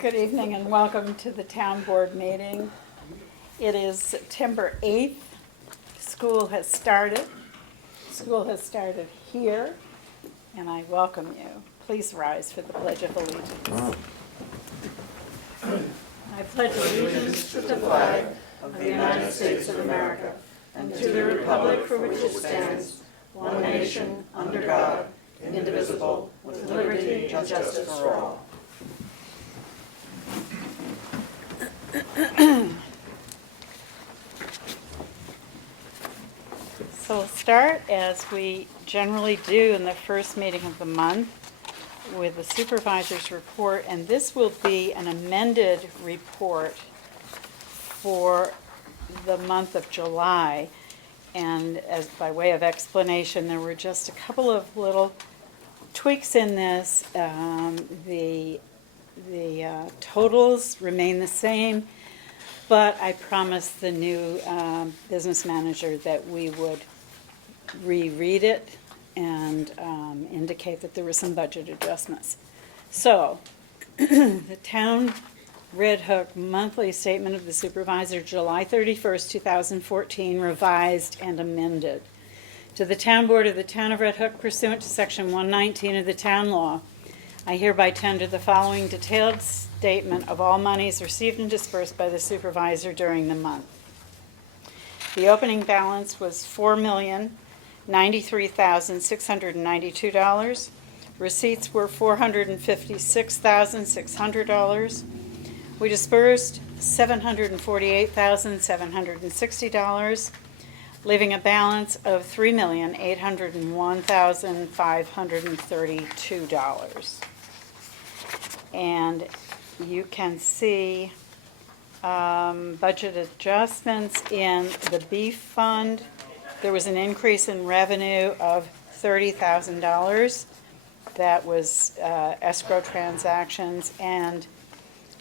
Good evening and welcome to the town board meeting. It is September 8th. School has started. School has started here, and I welcome you. Please rise for the Pledge of Allegiance. I pledge allegiance to the flag of the United States of America and to the republic for which it stands, one nation, under God, indivisible, with liberty and justice for all. So we'll start, as we generally do in the first meeting of the month, with the supervisor's report, and this will be an amended report for the month of July. And as by way of explanation, there were just a couple of little tweaks in this. The totals remain the same, but I promised the new business manager that we would reread it and indicate that there were some budget adjustments. So, the town Red Hook monthly statement of the supervisor, July 31st, 2014, revised and amended. To the town board of the town of Red Hook, pursuant to section 119 of the town law, I hereby tender the following detailed statement of all monies received and dispersed by the supervisor during the month. The opening balance was $4,093,692. Receipts were $456,600. We dispersed $748,760, leaving a balance of $3,801,532. And you can see budget adjustments in the beef fund. There was an increase in revenue of $30,000. That was escrow transactions, and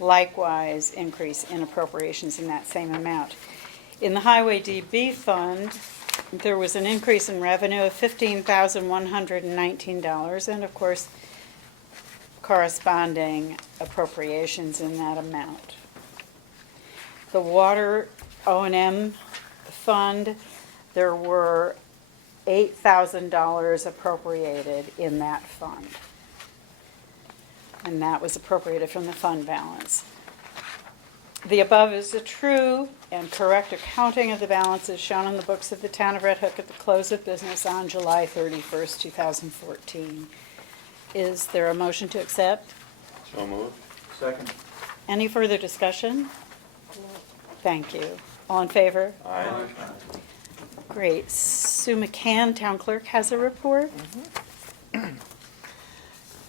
likewise increase in appropriations in that same amount. In the Highway DB fund, there was an increase in revenue of $15,119, and of course corresponding appropriations in that amount. The water O&M fund, there were $8,000 appropriated in that fund, and that was appropriated from the fund balance. The above is a true and correct accounting of the balances shown in the books of the town of Red Hook at the close of business on July 31st, 2014. Is there a motion to accept? So moved. Second. Any further discussion? Thank you. All in favor? Aye. Great. Sue McCann, town clerk, has a report.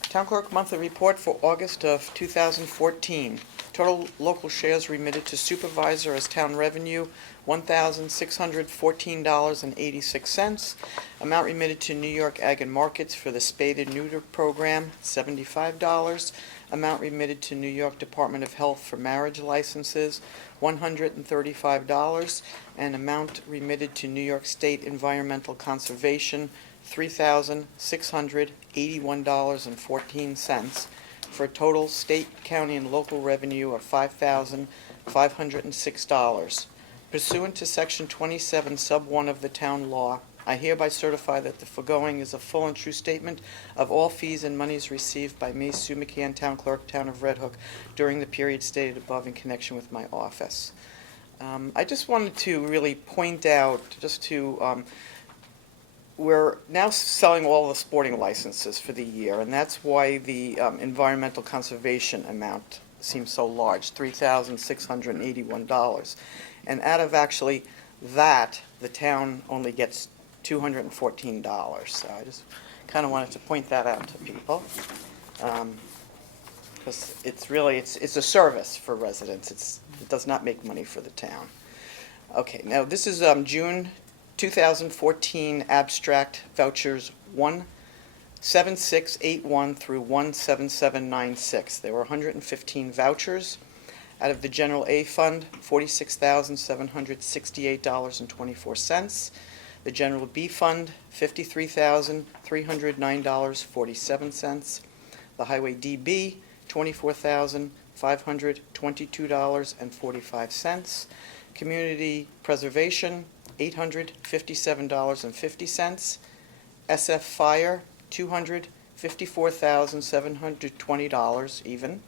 Town Clerk Monthly Report for August of 2014. Total local shares remitted to supervisor as town revenue, $1,614.86. Amount remitted to New York Ag and Markets for the Spade and Neuter Program, $75. Amount remitted to New York Department of Health for marriage licenses, $135. And amount remitted to New York State Environmental Conservation, $3,681.14, for a total state, county, and local revenue of $5,506. Pursuant to Section 27, Sub 1 of the Town Law, I hereby certify that the foregoing is a full and true statement of all fees and monies received by me, Sue McCann, Town Clerk, Town of Red Hook, during the period stated above in connection with my office. I just wanted to really point out, we're now selling all the sporting licenses for the year, and that's why the environmental conservation amount seems so large, $3,681. And out of actually that, the town only gets $214. So I just kind of wanted to point that out to people, because it's a service for residents. It does not make money for the town. Okay, now this is June 2014 abstract vouchers 17681 through 17796. There were 115 vouchers. Out of the General A Fund, $46,768.24. The General B Fund, $53,309.47. The Highway DB, $24,522.45. Community Preservation, $857.50. SF Fire, $254,720 even.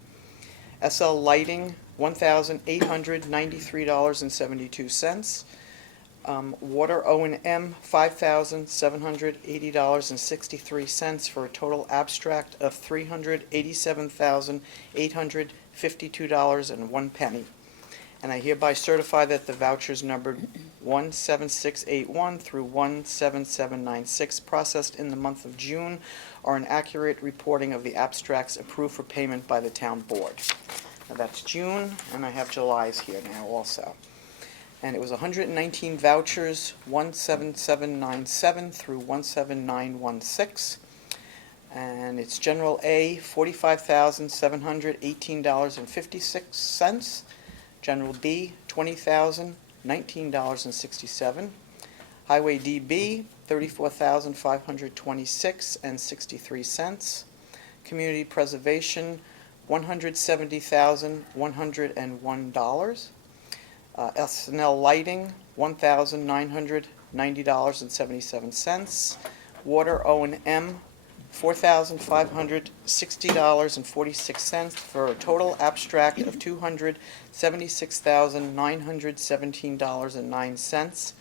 SL Lighting, $1,893.72. Water O&M, $5,780.63 for a total abstract of $387,852.01. And I hereby certify that the vouchers numbered 17681 through 17796 processed in the month of June are an accurate reporting of the abstracts approved for payment by the town board. Now that's June, and I have July's here now also. And it was 119 vouchers, 17797 through 17916. And it's General A, $45,718.56. General B, $20,019.67. Highway DB, $34,526.63. Community Preservation, $170,101. SNL Lighting, $1,990.77. Water O&M, $4,560.46 for a total abstract of $276,917.09.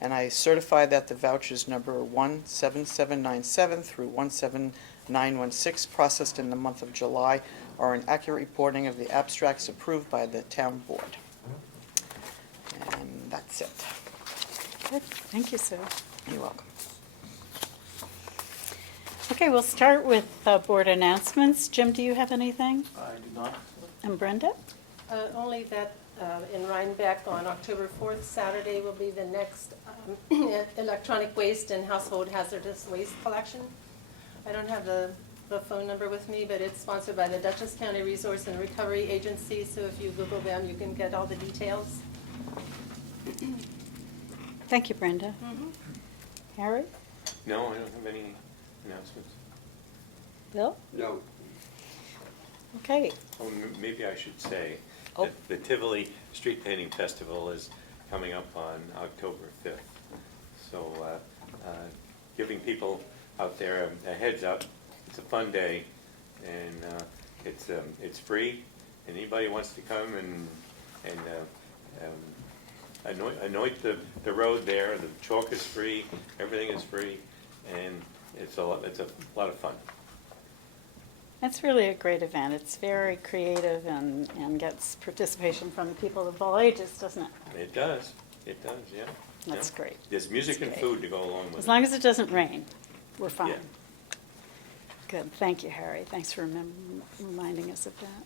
And I certify that the vouchers number 17797 through 17916 processed in the month of July are an accurate reporting of the abstracts approved by the town board. And that's it. Good, thank you, Sue. You're welcome. Okay, we'll start with board announcements. Jim, do you have anything? I do not. And Brenda? Only that in Rhinebeck on October 4th, Saturday, will be the next electronic waste and household hazardous waste collection. I don't have the phone number with me, but it's sponsored by the Dutchess County Resource and Recovery Agency, so if you Google them, you can get all the details. Thank you, Brenda. Harry? No, I don't have any announcements. Bill? No. Okay. Oh, maybe I should say Oh. that the Tivoli Street Painting Festival is coming up on October 5th. So giving people out there a heads up. It's a fun day, and it's free. And anybody wants to come and anoint the road there. The chalk is free. Everything is free, and it's a lot of fun. That's really a great event. It's very creative and gets participation from the people of all ages, doesn't it? It does, yeah. That's Yeah. great. There's music That's and great. food to go along with As it. long as it doesn't rain, we're fine. Yeah. Good, thank you, Harry. Thanks for reminding us of that.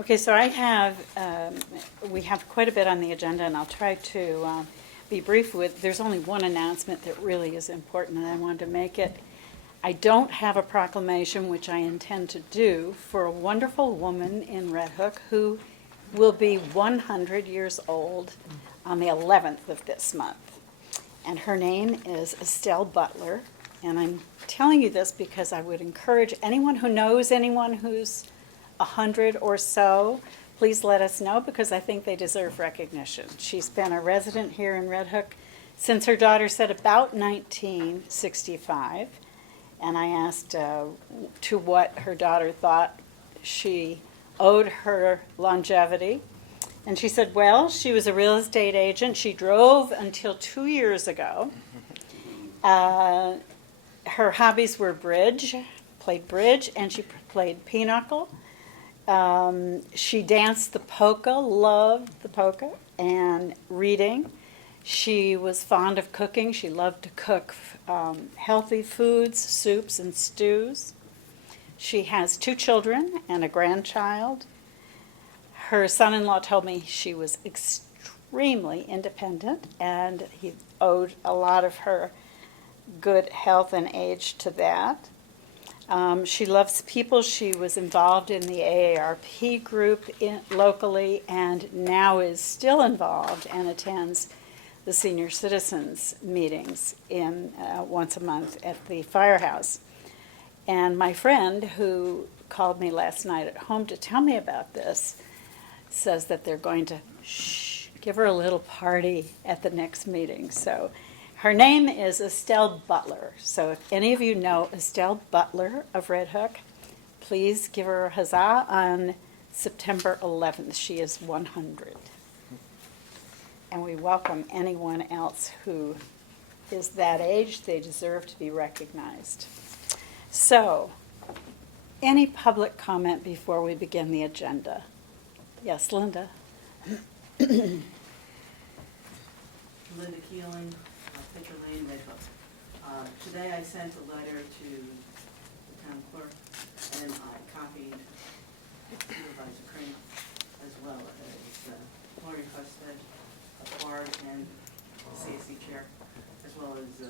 Okay, so we have quite a bit on the agenda, and I'll try to be brief with, there's only one announcement that really is important, and I wanted to make it. I don't have a proclamation, which I intend to do, for a wonderful woman in Red Hook who will be 100 years old on the 11th of this month. And her name is Estelle Butler. And I'm telling you this because I would encourage anyone who knows anyone who's 100 or so, please let us know, because I think they deserve recognition. She's been a resident here in Red Hook since her daughter said about 1965. And I asked to what her daughter thought she owed her longevity. And she said, well, she was a real estate agent. She drove until 2 years ago. Her hobbies were bridge, played bridge, and she played pinochle. She danced the polka, loved the polka, and reading. She was fond of cooking. She loved to cook healthy foods, soups, and stews. She has 2 children and a grandchild. Her son-in-law told me she was extremely independent, and he owed a lot of her good health and age to that. She loves people. She was involved in the AARP group locally, and now is still involved and attends the senior citizens meetings once a month at the firehouse. And my friend who called me last night at home to tell me about this says that they're going to give her a little party at the next meeting. So her name is Estelle Butler. So if any of you know Estelle Butler of Red Hook, please give her a huzzah on September 11th. She is 100. And we welcome anyone else who is that age. They deserve to be recognized. So, any public comment before we begin the agenda? Yes, Linda? Linda Keeling, Pitcher Lane, Red Hook. Today I sent a letter to the town clerk, and I copied Supervisor Kramer, as well as Lori Husted, Bard, and the CAC chair, as well as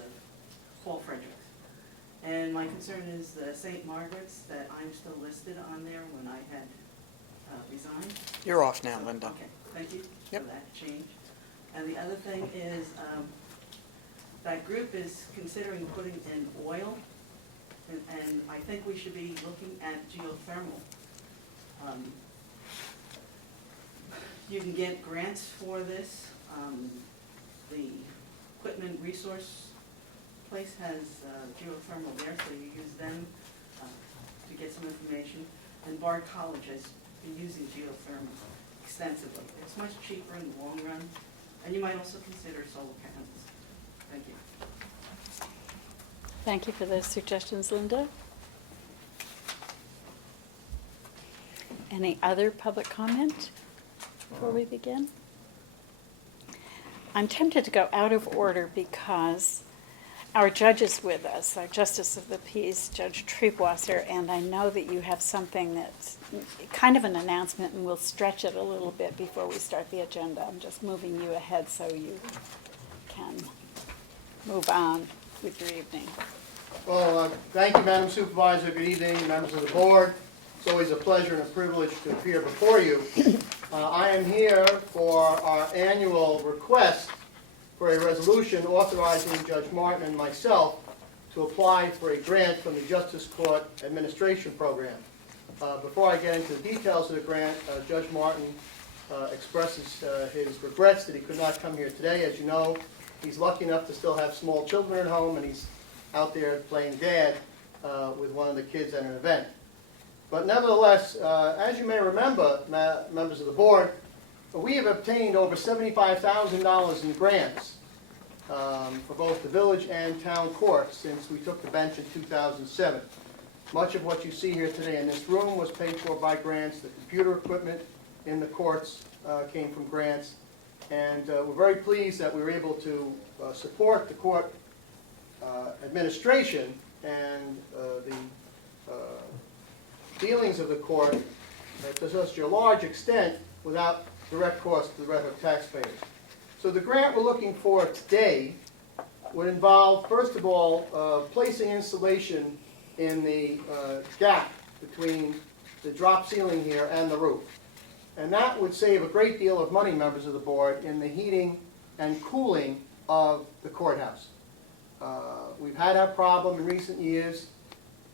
Paul Fredericks. And my concern is St. Margaret's, that I'm still listed on there when I had resigned. You're off now, So, Linda. Okay, thank you Yep. for that change. And the other thing is, that group is considering putting in oil, and I think we should be looking at geothermal. You can get grants for this. The equipment resource place has geothermal there, so you use them to get some information. And Bard College has been using geothermal extensively. It's much cheaper in the long run, and you might also consider solar panels. Thank you. Thank you for those suggestions, Linda. Any other public comment before we begin? I'm tempted to go out of order because our judge is with us, our Justice of the Peace, Judge Treebwasser, and I know that you have something that's kind of an announcement, and we'll stretch it a little bit before we start the agenda. I'm just moving you ahead so you can move on with your evening. Well, thank you, Madam Supervisor. Good evening, members of the board. It's always a pleasure and a privilege to appear before you. I am here for our annual request for a resolution authorizing Judge Martin and myself to apply for a grant from the Justice Court Administration Program. Before I get into the details of the grant, Judge Martin expresses his regrets that he could not come here today. As you know, he's lucky enough to still have small children at home, and he's out there playing dad with one of the kids at an event. But nevertheless, as you may remember, members of the board, we have obtained over $75,000 in grants for both the village and town courts since we took the bench in 2007. Much of what you see here today in this room was paid for by grants. The computer equipment in the courts came from grants. And we're very pleased that we were able to support the court administration and the dealings of the court to such a large extent without direct cost to the Red Hook taxpayers. So the grant we're looking for today would involve, first of all, placing insulation in the gap between the drop ceiling here and the roof. And that would save a great deal of money, members of the board, in the heating and cooling of the courthouse. We've had that problem in recent years.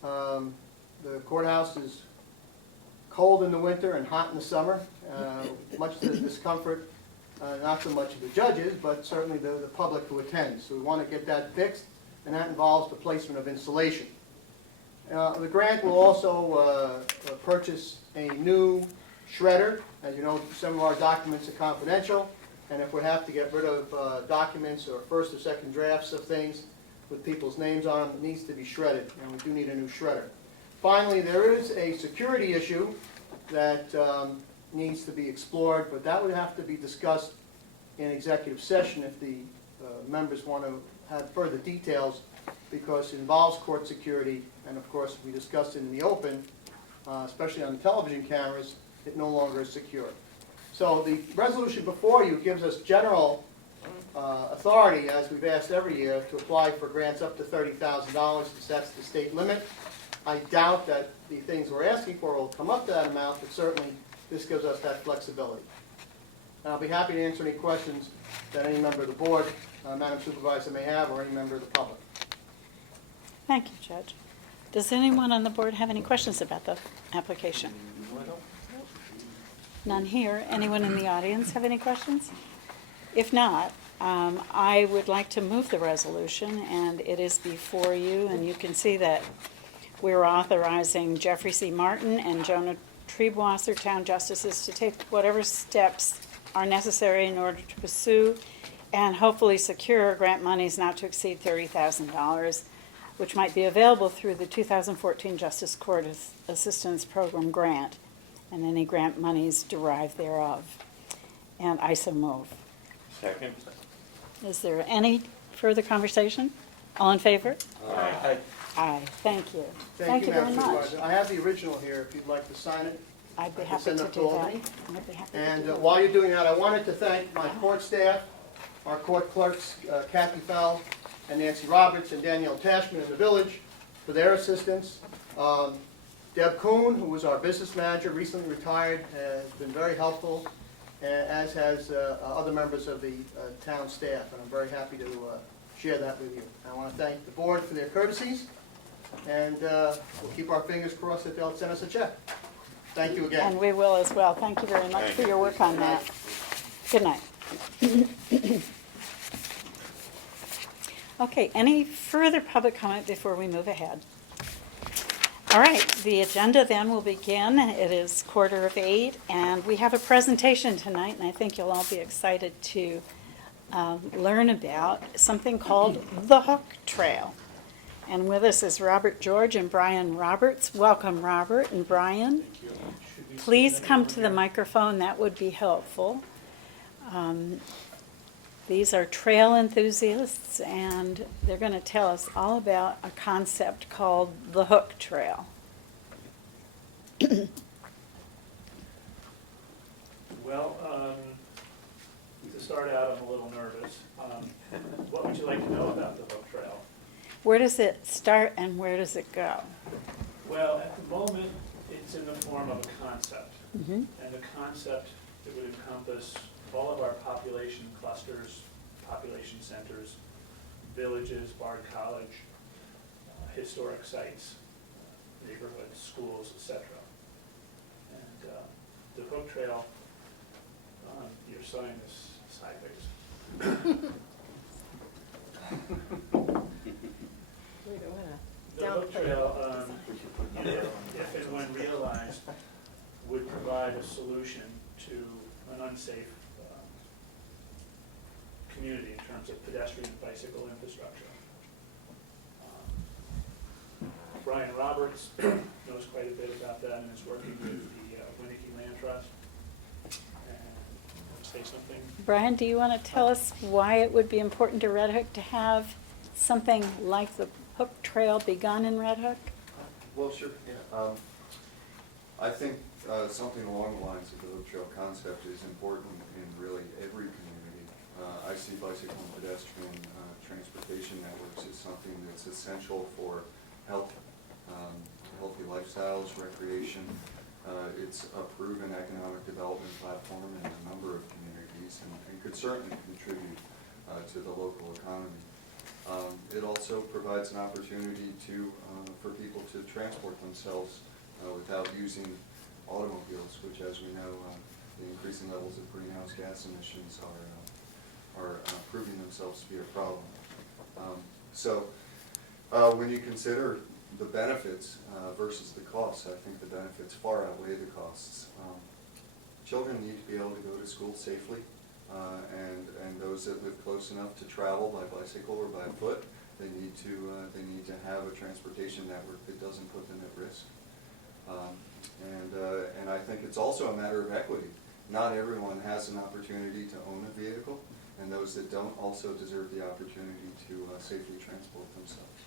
The courthouse is cold in the winter and hot in the summer, much to the discomfort, not so much of the judges, but certainly the public who attends. So we want to get that fixed, and that involves the placement of insulation. The grant will also purchase a new shredder. As you know, some of our documents are confidential, and if we have to get rid of documents or first or second drafts of things with people's names on them, it needs to be shredded, and we do need a new shredder. Finally, there is a security issue that needs to be explored, but that would have to be discussed in executive session if the members want to have further details, because it involves court security, and of course, if we discussed it in the open, especially on the television cameras, it no longer is secure. So the resolution before you gives us general authority, as we've asked every year, to apply for grants up to $30,000, because that's the state limit. I doubt that the things we're asking for will come up to that amount, but certainly this gives us that flexibility. And I'll be happy to answer any questions that any member of the board, Madam Supervisor, may have, or any member of the public. Thank you, Judge. Does anyone on the board have any questions about the application? None here. Anyone in the audience have any questions? If not, I would like to move the resolution, and it is before you, and you can see that we're authorizing Jeffrey C. Martin and Jonah Treebwasser, town justices, to take whatever steps are necessary in order to pursue and hopefully secure grant monies not to exceed $30,000, which might be available through the 2014 Justice Court Assistance Program grant and any grant monies derived thereof. And I so move. Second? Is there any further conversation? All in favor? Aye. Aye. Thank you. Thank you, very Madam much. Supervisor. I have the original here, if you'd like to sign it. I'd be I can happy send to it do to that. Albany. I'd be happy to And do that. while you're doing that, I wanted to thank my court staff, our court clerks, Kathy Fell and Nancy Roberts and Danielle Tashman in the village for their assistance. Deb Kuhn, who was our business manager, recently retired, has been very helpful, as has other members of the town staff, and I'm very happy to share that with you. I want to thank the board for their courtesies, and we'll keep our fingers crossed that they'll send us a check. Thank you again. And we will as well. Thank you very much for your work on that. Good night. Okay, any further public comment before we move ahead? All right, the agenda then will begin. It is 7:45, and we have a presentation tonight, and I think you'll all be excited to learn about something called the Hook Trail. And with us is Robert George and Brian Roberts. Welcome, Robert and Brian. Please come to the microphone, that would be helpful. These are trail enthusiasts, and they're going to tell us all about a concept called the Hook Trail. Well, to start out, I'm a little nervous. What would you like to know about the Hook Trail? Where does it start and where does it go? Well, at the moment, it's in the form of a concept. Mhm. And the concept, it would encompass all of our population clusters, population centers, villages, Bard College, historic sites, neighborhoods, schools, etc. And the Hook Trail, you're sewing this sideways. We don't want to The Hook downplay Trail, it. if and when realized, would provide a solution to an unsafe community in terms of pedestrian and bicycle infrastructure. Brian Roberts knows quite a bit about that and is working with the Winnicke Land Trust. And say something. Brian, do you want to tell us why it would be important to Red Hook to have something like the Hook Trail begun in Red Hook? Well, sure, yeah. I think something along the lines of the Hook Trail concept is important in really every community. I see bicycle and pedestrian transportation networks as something that's essential for health, healthy lifestyles, recreation. It's a proven economic development platform in a number of communities and could certainly contribute to the local economy. It also provides an opportunity for people to transport themselves without using automobiles, which, as we know, the increasing levels of greenhouse gas emissions are proving themselves to be a problem. When you consider the benefits versus the costs, I think the benefits far outweigh the costs. Children need to be able to go to school safely, and those that live close enough to travel by bicycle or by foot, they need to have a transportation network that doesn't put them at risk. And I think it's also a matter of equity. Not everyone has an opportunity to own a vehicle, and those that don't also deserve the opportunity to safely transport themselves.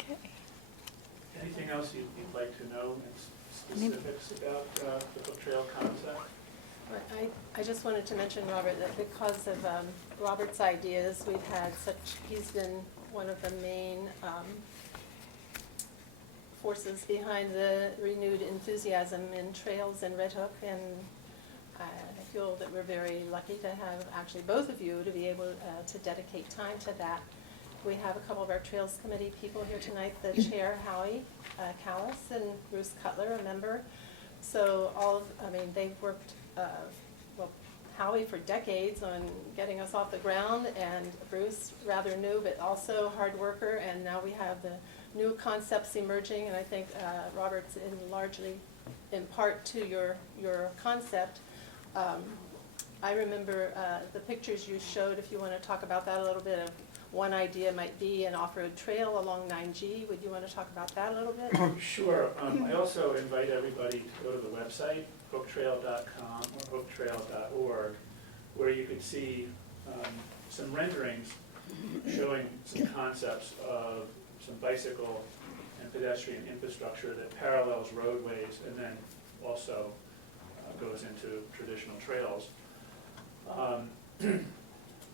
Okay. Anything else you'd like to know in specifics about the Hook Trail concept? I just wanted to mention, Robert, that because of Robert's ideas, he's been one of the main forces behind the renewed enthusiasm in trails in Red Hook, and I feel that we're very lucky to have actually both of you to be able to dedicate time to that. We have a couple of our Trails Committee people here tonight, the chair, Howie Callis, and Bruce Cutler, a member. So they've worked, Howie for decades on getting us off the ground, and Bruce, rather new, but also hard worker, and now we have the new concepts emerging, and I think Robert's largely in part to your concept. I remember the pictures you showed, if you want to talk about that a little bit. Of one idea might be an off-road trail along 9G. Would you want to talk about that a little bit? Sure. I also invite everybody to go to the website, hooktrail.com or hooktrail.org, where you could see some renderings showing some concepts of some bicycle and pedestrian infrastructure that parallels roadways and then also goes into traditional trails.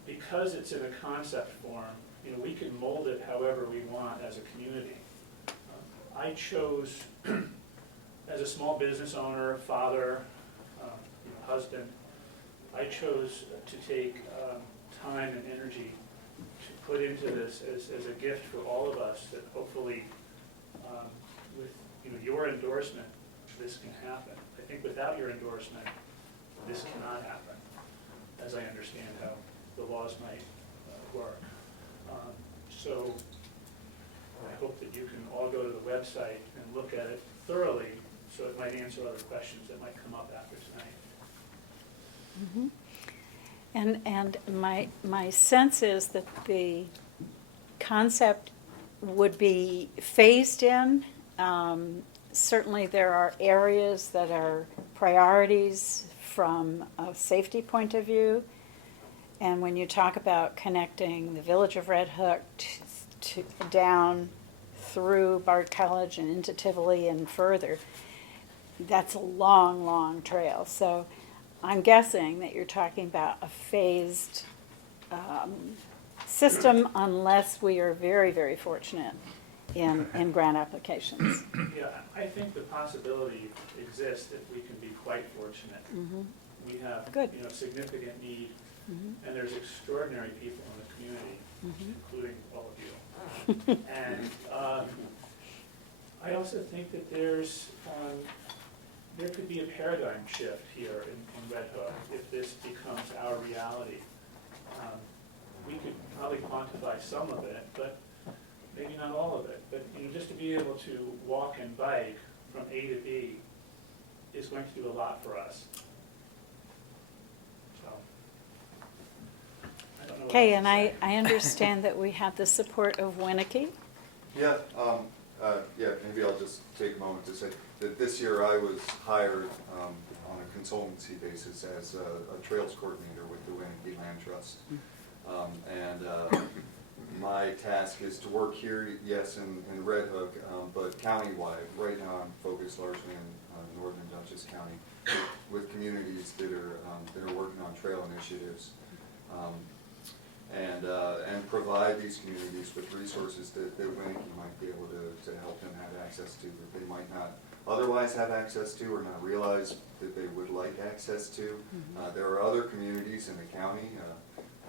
Because it's in a concept form, we can mold it however we want as a community. I chose, as a small business owner, father, husband, I chose to take time and energy to put into this as a gift for all of us, that hopefully with your endorsement, this can happen. I think without your endorsement, this cannot happen, as I understand how the laws might work. So I hope that you can all go to the website and look at it thoroughly, so it might answer other questions that might come up after tonight. And my sense is that the concept would be phased in. Certainly there are areas that are priorities from a safety point of view. And when you talk about connecting the village of Red Hook to down through Bard College and into Tivoli and further, that's a long, long trail. So I'm guessing that you're talking about a phased system, unless we are very, very fortunate in grant applications. Yeah, I think the possibility exists that we can be quite fortunate. Mhm. We have Good. Significant need, Mhm. and there's extraordinary people in the community, Mhm. including all of you. And I also think that there could be a paradigm shift here in Red Hook if this becomes our reality. We could probably quantify some of it, but maybe not all of it. But just to be able to walk and bike from A to B is going to do a lot for us. So I don't know what Okay, else and to I say. understand that we have the support of Winnicke. Yeah, maybe I'll just take a moment to say that this year I was hired on a consultancy basis as a trails coordinator with the Winnicke Land Trust. My task is to work here, yes, in Red Hook, but countywide. Right now I'm focused largely in northern Dutchess County with communities that are working on trail initiatives. And provide these communities with resources that Winnicke might be able to help them have access to, that they might not otherwise have access to or not realize that they would like access to. There are other communities in the county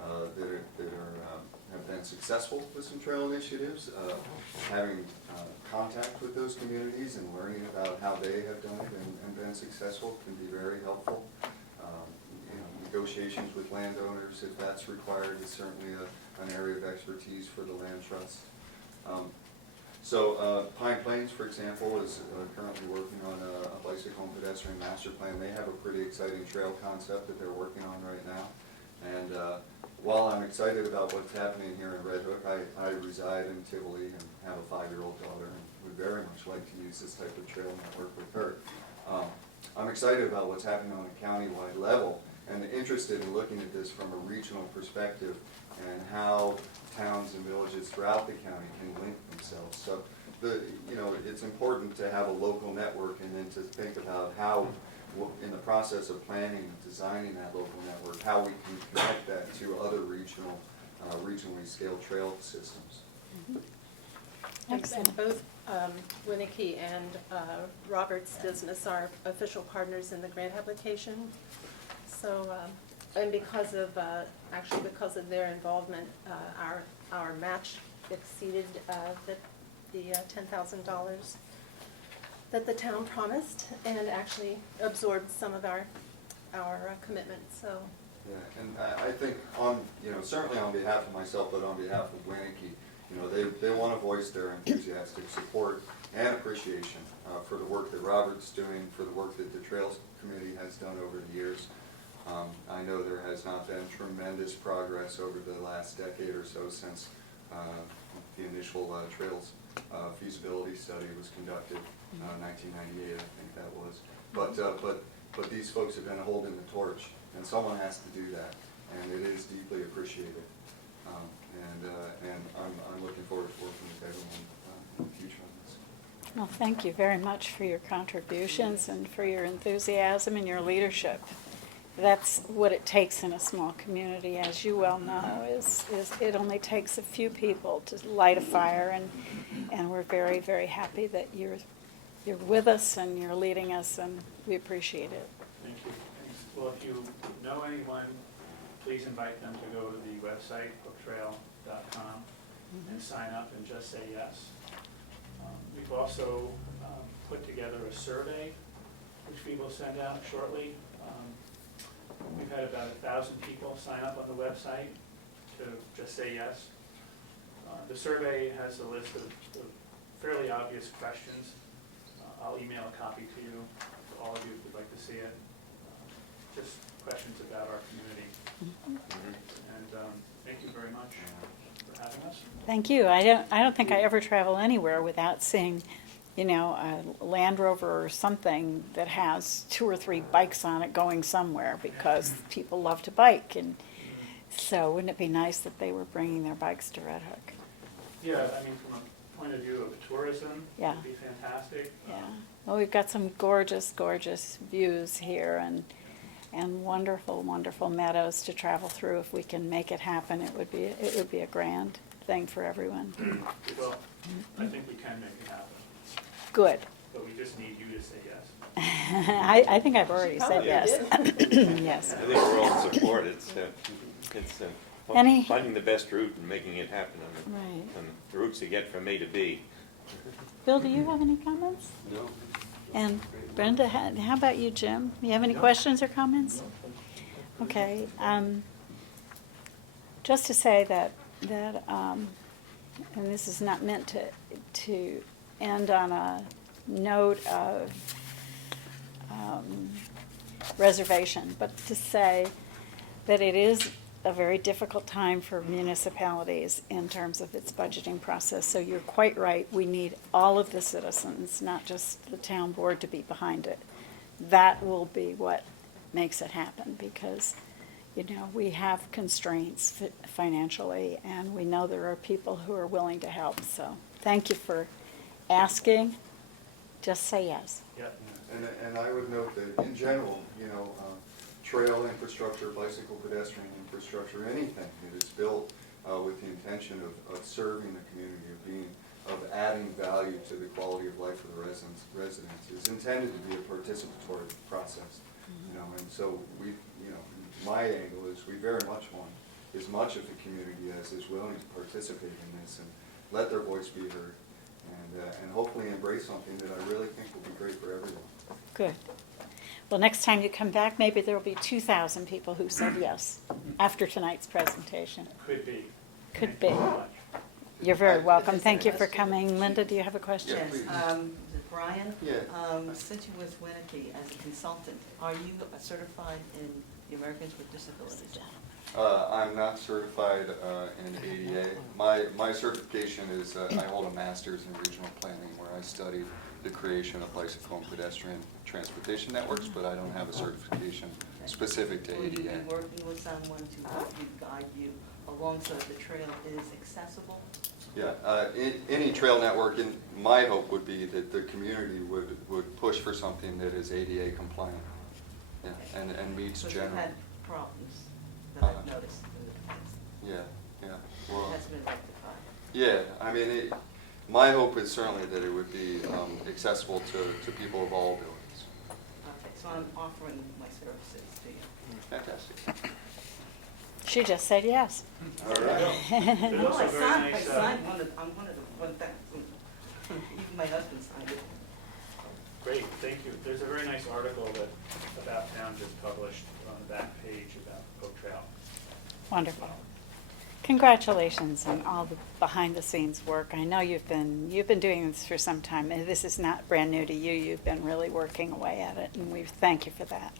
that have been successful with some trail initiatives. Having contact with those communities and learning about how they have done it and been successful can be very helpful. Negotiations with landowners, if that's required, is certainly an area of expertise for the land trust. Pine Plains, for example, is currently working on a bicycle and pedestrian master plan. They have a pretty exciting trail concept that they're working on right now. And while I'm excited about what's happening here in Red Hook, I reside in Tivoli and have a 5-year-old daughter and would very much like to use this type of trail network with her. I'm excited about what's happening on a countywide level, and interested in looking at this from a regional perspective and how towns and villages throughout the county can link themselves. So it's important to have a local network and then to think about how, in the process of planning and designing that local network, how we can connect that to other regionally scaled trail systems. Excellent. And both Winnicke and Robert's business are official partners in the grant application. So, and because of their involvement, our match exceeded the $10,000 that the town promised, and actually absorbed some of our commitments, so. Yeah, and I think certainly on behalf of myself, but on behalf of Winnicke, they want to voice their enthusiastic support and appreciation for the work that Robert's doing, for the work that the Trails Committee has done over the years. I know there has not been tremendous progress over the last decade or so since the initial Trails feasibility study was conducted, 1998, I think that was. But these folks have been holding the torch, and someone has to do that, and it is deeply appreciated. And I'm looking forward to working with everyone in the future on this. Well, thank you very much for your contributions and for your enthusiasm and your leadership. That's what it takes in a small community, as you well know, is it only takes a few people to light a fire, and we're very, very happy that you're with us and you're leading us, and we appreciate it. Thank you. Well, if you know anyone, please invite them to go to the website, booktrail.com, and sign up and just say yes. We've also put together a survey, which we will send out shortly. We've had about 1,000 people sign up on the website to just say yes. The survey has a list of fairly obvious questions. I'll email a copy to you, to all of you if you'd like to see it. Just questions about our community. And thank you very much for having us. Thank you. I don't think I ever travel anywhere without seeing, a Land Rover or something that has 2 or 3 bikes on it going somewhere, because people love to bike. And so wouldn't it be nice that they were bringing their bikes to Red Hook? Yeah, I mean, from a point of view of tourism, Yeah. it'd be fantastic. Yeah. Well, we've got some gorgeous, gorgeous views here, and wonderful, wonderful meadows to travel through. If we can make it happen, it would be a grand thing for everyone. Well, I think we can make it happen, Good. but we just need you to say yes. I think I've already said Probably yes. Yes. I think we're all in support. It's Any- finding the best route and making it happen on Right. the routes you get from A to B. Bill, do you have any comments? No. And Brenda, how about you, Jim? You have any questions or comments? Okay. Just to say that and this is not meant to end on a note of reservation, but to say that it is a very difficult time for municipalities in terms of its budgeting process. So you're quite right. We need all of the citizens, not just the town board, to be behind it. That will be what makes it happen, because, we have constraints financially, and we know there are people who are willing to help. So thank you for asking. Just say yes. Yeah. And I would note that in general, trail infrastructure, bicycle pedestrian infrastructure, anything that is built with the intention of serving the community, of adding value to the quality of life of the residents is intended to be a participatory process. And so my angle is we very much want as much of the community as is willing to participate in this and let their voice be heard, and hopefully embrace something that I really think will be great for everyone. Good. Well, next time you come back, maybe there will be 2,000 people who said yes after tonight's presentation. Could be. Could Thank you be. very much. You're very welcome. Is there Thank a you for question? coming. Linda, do you have a question? Yeah, Yes, please. is it Brian? Yeah. Since you're with Winnicke as a consultant, are you certified in the Americans with Disabilities? I'm not certified in ADA. My certification is I hold a master's in regional planning, where I studied the creation of bicycle and pedestrian transportation networks, but I don't have a certification specific to Will you be ADA. working with someone to help you, guide you along so that the trail is accessible? Yeah, any trail network, my hope would be that the community would push for something that is ADA compliant, yeah, and meets Because general. we've had problems that I've noticed in the past. Yeah. It Well, hasn't been rectified. yeah, I mean, my hope is certainly that it would be accessible to people of all abilities. Okay, so I'm offering my services to you. Fantastic. She just said yes. There's No, also I a very signed, I nice, signed one of, I'm one of the 1,000. Even my husband signed it. great, thank you. There's a very nice article that About Town just published on the back page about Oak Trail. Wonderful. Congratulations on all the behind-the-scenes work. I know you've been doing this for some time, and this is not brand new to you. You've been really working away at it, and we thank you for that.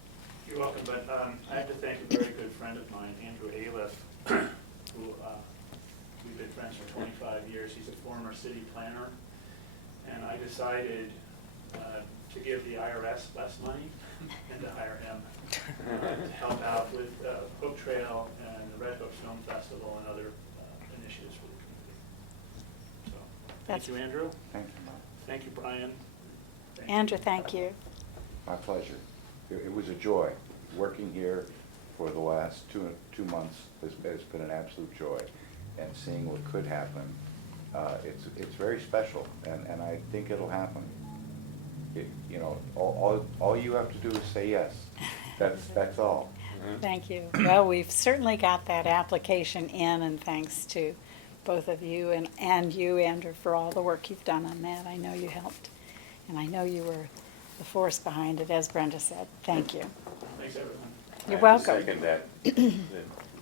You're welcome, but I have to thank a very good friend of mine, Andrew Aliff, who we've been friends for 25 years. He's a former city planner, and I decided to give the IRS less money and to hire him to help out with Hook Trail and the Red Hook Film Festival and other initiatives for the community. So, thank That's- you, Andrew. Thank you, Mike. Thank you, Brian. Thank you. Andrew, thank you. My pleasure. It was a joy. Working here for the last two months has been an absolute joy. And seeing what could happen, it's very special, and I think it'll happen. You know, all you have to do is say yes. That's all. Thank you. Well, we've certainly got that application in, and thanks to both of you and you, Andrew, for all the work you've done on that. I know you helped, and I know you were the force behind it, as Brenda said. Thank you. Thanks, everyone. You're I have to welcome. second that.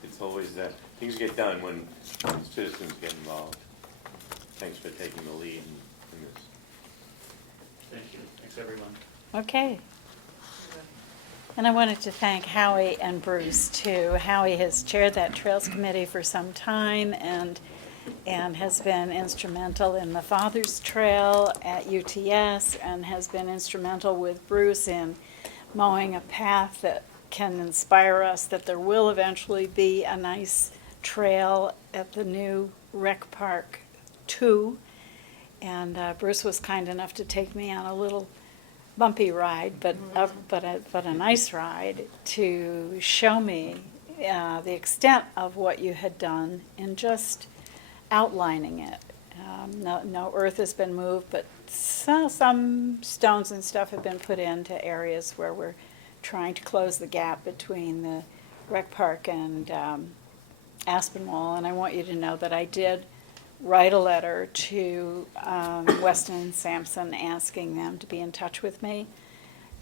It's always, things get done when citizens get involved. Thanks for taking the lead in this. Thank you. Thanks, everyone. Okay. And I wanted to thank Howie and Bruce, too. Howie has chaired that Trails Committee for some time and has been instrumental in the Father's Trail at UTS and has been instrumental with Bruce in mowing a path that can inspire us that there will eventually be a nice trail at the new Rec Park 2. And Bruce was kind enough to take me on a little bumpy ride, but a nice ride to show me the extent of what you had done in just outlining it. No earth has been moved, but some stones and stuff have been put into areas where we're trying to close the gap between the rec park and Aspinwall. And I want you to know that I did write a letter to Weston and Sampson asking them to be in touch with me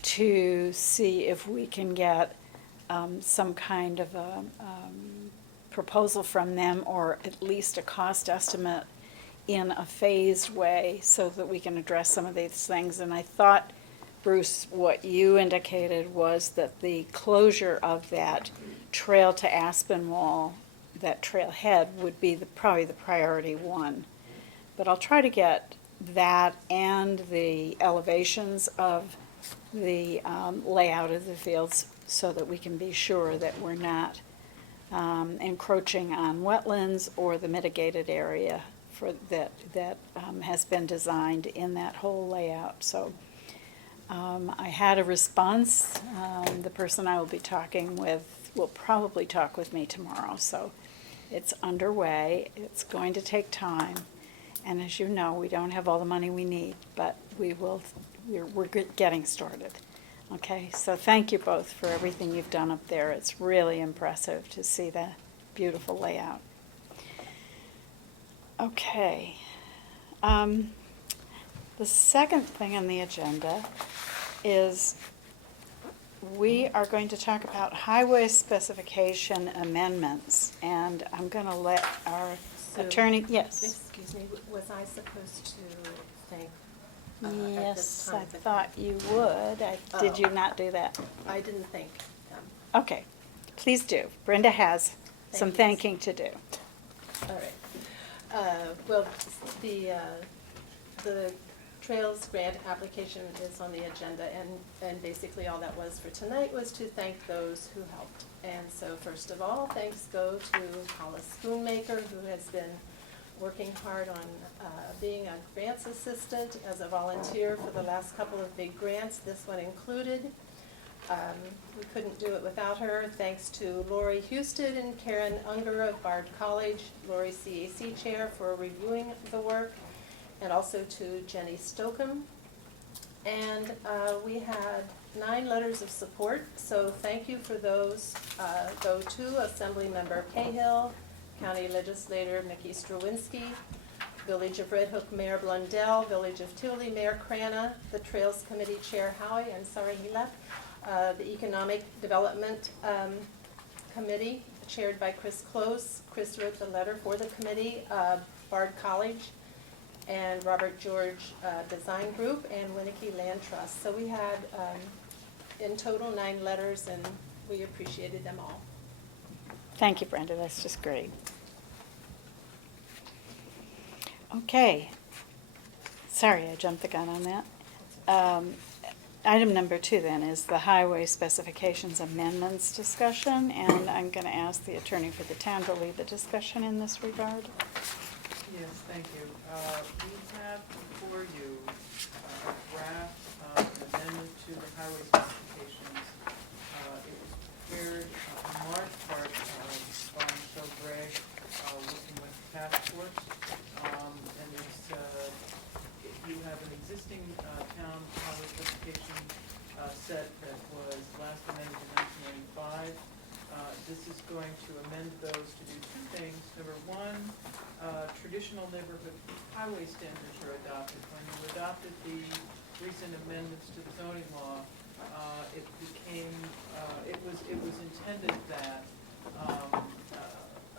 to see if we can get some kind of a proposal from them, or at least a cost estimate in a phased way so that we can address some of these things. And I thought, Bruce, what you indicated was that the closure of that trail to Aspinwall, that trailhead, would be probably the priority one. But I'll try to get that and the elevations of the layout of the fields so that we can be sure that we're not encroaching on wetlands or the mitigated area that has been designed in that whole layout. So I had a response. The person I will be talking with will probably talk with me tomorrow. So it's underway. It's going to take time. And as you know, we don't have all the money we need, but we're getting started. Okay, so thank you both for everything you've done up there. It's really impressive to see the beautiful layout. Okay. The second thing on the agenda is we are going to talk about highway specification amendments. And I'm going to let our So- attorney, yes. Excuse me, was I supposed to thank at this Yes, I time? thought you would. Did you Oh. not do that? I didn't thank them. Okay, please do. Brenda has some Thank thanking to do. All right. Well, the Trails Grant application is on the agenda, and basically all that was for tonight was to thank those who helped. And so first of all, thanks go to Hollis Spoonmaker, who has been working hard on being a grants assistant as a volunteer for the last couple of big grants, this one included. We couldn't do it without her. Thanks to Lori Houston and Karen Unger of Bard College, Lori CAC Chair, for reviewing the work, and also to Jenny Stokum. And we had 9 letters of support, so thank you for those. Go to Assemblymember Cahill, County Legislator Mickey Strawinski, Village of Red Hook Mayor Blundell, Village of Tivoli Mayor Crana, the Trails Committee Chair Howie, I'm sorry he left, the Economic Development Committee chaired by Chris Close. Chris wrote the letter for the committee, Bard College, and Robert George Design Group, and Winnicke Land Trust. So we had in total 9 letters, and we appreciated them all. Thank you, Brenda, that's just great. Okay. Sorry, I jumped the gun on that. Item number 2 then is the highway specifications amendments discussion, and I'm going to ask the attorney for the town to lead the discussion in this regard. Yes, thank you. We have before you a draft of an amendment to the highway specifications. It was prepared in large part by Michelle Gregg, working with the task force. And it's, you have an existing town highway specification set that was last amended in 1995. This is going to amend those to do 2 things. Number 1, traditional neighborhood highway standards are adopted. When you adopted the recent amendments to the zoning law, it became, it was intended that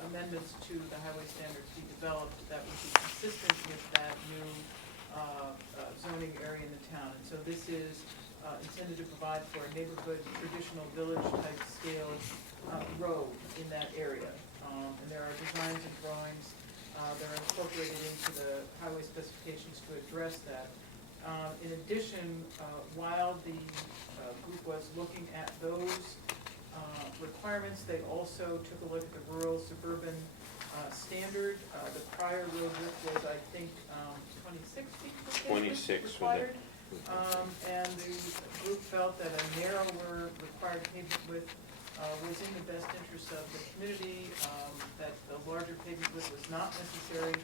amendments to the highway standards be developed that would be consistent with that new zoning area in the town. And so this is intended to provide for a neighborhood traditional village type scale road in that area. And there are designs and drawings that are incorporated into the highway specifications to address that. In addition, while the group was looking at those requirements, they also took a look at the rural suburban standard. The prior road width was, I think, 26 feet per pavement 26 was it? required. And the group felt that a narrower required pavement width was in the best interest of the community, that the larger pavement width was not necessary,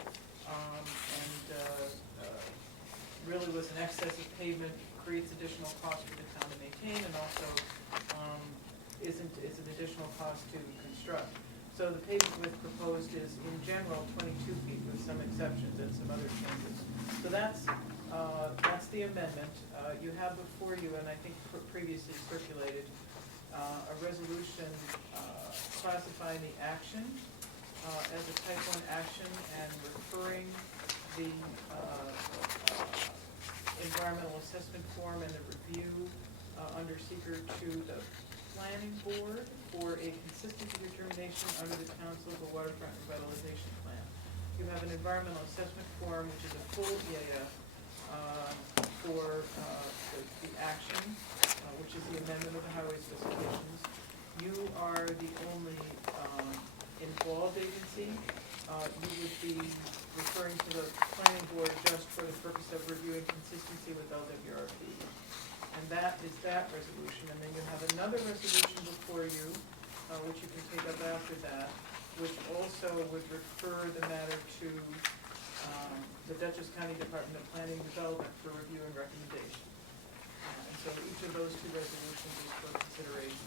and really was an excess of pavement, creates additional cost for the town to maintain, and also is an additional cost to construct. So the pavement width proposed is in general 22 feet with some exceptions and some other changes. So that's the amendment. You have before you, and I think previously circulated, a resolution classifying the action as a type 1 action and referring the environmental assessment form and the review under seeker to the planning board for a consistency determination under the Council of the Waterfront Revitalization Plan. You have an environmental assessment form, which is a full EAF for the action, which is the amendment of the highway specifications. You are the only involved agency. You would be referring to the planning board just for the purpose of reviewing consistency with LWRP. And that is that resolution. And then you have another resolution before you, which you can take up after that, which also would refer the matter to the Dutchess County Department of Planning and Development for review and recommendation. And so each of those 2 resolutions is for consideration.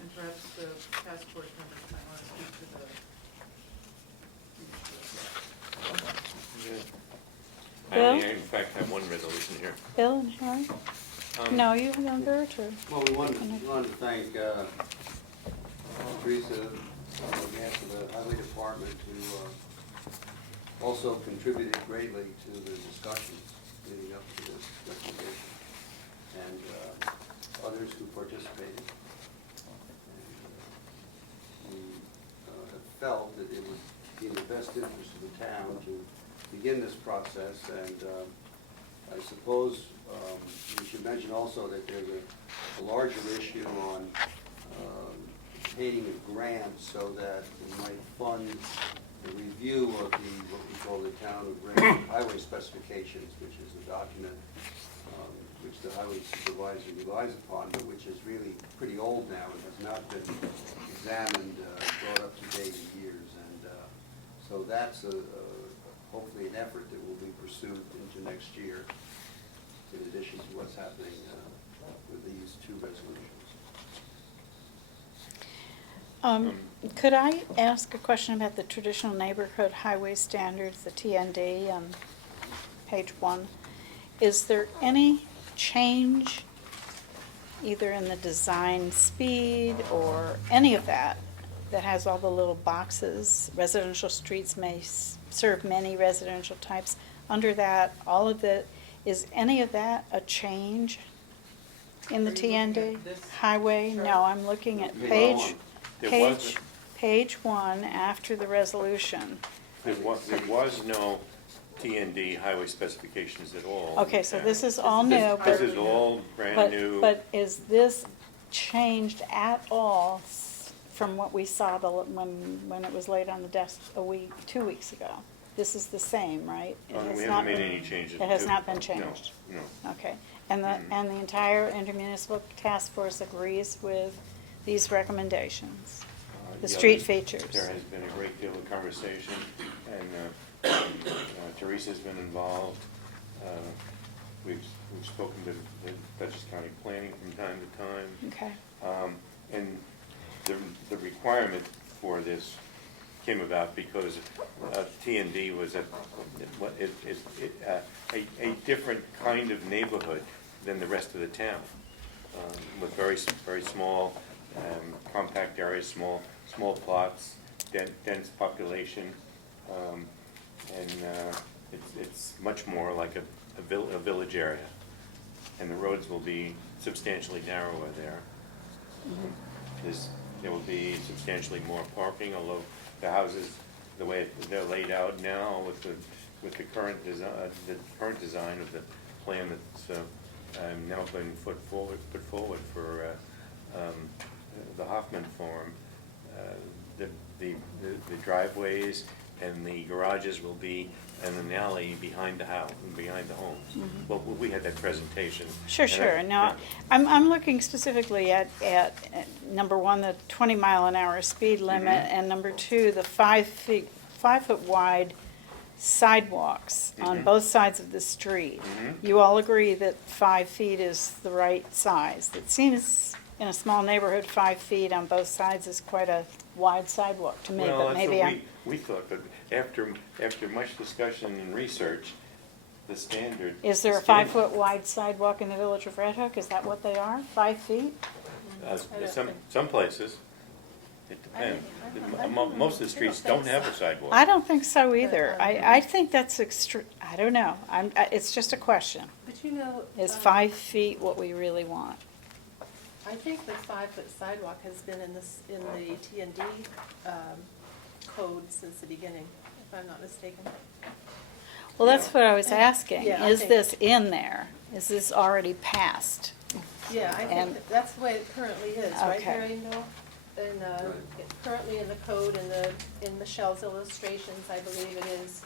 And perhaps the task force members might want to speak to the. Bill? I, in fact, have one resolution here. Bill and Harry? No, you have Bert, or? Well, we wanted to thank Teresa on behalf of the Highway Department, who also contributed greatly to the discussions leading up to this recommendation, and others who participated. And we felt that it would be in the best interest of the town to begin this process, and I suppose we should mention also that there's a larger issue on obtaining a grant so that we might fund the review of what we call the Town of Red Hook Highway Specifications, which is a document which the highway supervisor relies upon, but which is really pretty old now and has not been examined, brought up to date in years. And so that's hopefully an effort that will be pursued into next year, in addition to what's happening with these two resolutions. Could I ask a question about the traditional neighborhood highway standards, the TND, on page 1? Is there any change either in the design speed or any of that that has all the little boxes? Residential streets may serve many residential types. Under that, all of the, is any of that a change in the Are you looking TND at this highway? chart? No, I'm looking at There page wasn't- page 1 after the resolution. There was no TND highway specifications at all. Okay, so this is all new, This but, is all brand new. but is this changed at all from what we saw when it was laid on the desk 2 weeks ago? This is the same, right? It has We not haven't made been- any changes. It has to- not been no, changed? No. Okay, and the entire intermunicipal task force agrees with these recommendations? The Yeah, street features? There has been a great deal of conversation, and Teresa's been involved. We've spoken to the Dutchess County Planning from time to time. Okay, And the requirement for this came about because TND was a different kind of neighborhood than the rest of the town, with very small, compact areas, small plots, dense population, and it's much more like a village area. And the roads will be substantially narrower there. There will be substantially more parking, although the houses, the way they're laid out now with the current design of the plan that's now been put forward for the Hoffman Farm, the driveways and the garages will be in an alley behind the house, behind the homes. Well, we had that presentation. sure, and sure. Now, I'm looking specifically at number 1, the 20-mile-an-hour speed limit, and number 2, the 5-foot wide sidewalks on both sides of the street. You all agree that 5 feet is the right size? It seems, in a small neighborhood, 5 feet on both sides is quite a wide sidewalk to me, Well, but that's maybe what I'm... we thought, but after much discussion and research, the standard. Is there a 5-foot wide sidewalk in the village of Red Hook? Is that what they are, 5 feet? Some places, it depends. Most of the streets don't have a sidewalk. I don't think so either. I think that's I don't know. It's just a question. But you know. Is 5 feet what we really want? I think the 5-foot sidewalk has been in the TND code since the beginning, if I'm not mistaken. Well, that's what I was asking. Yeah, I Is think- this in there? Is this already passed? Yeah, I And- think that's the way it currently is, right, Okay. Mary Noel? And currently in the code, in Michelle's illustrations, I believe it is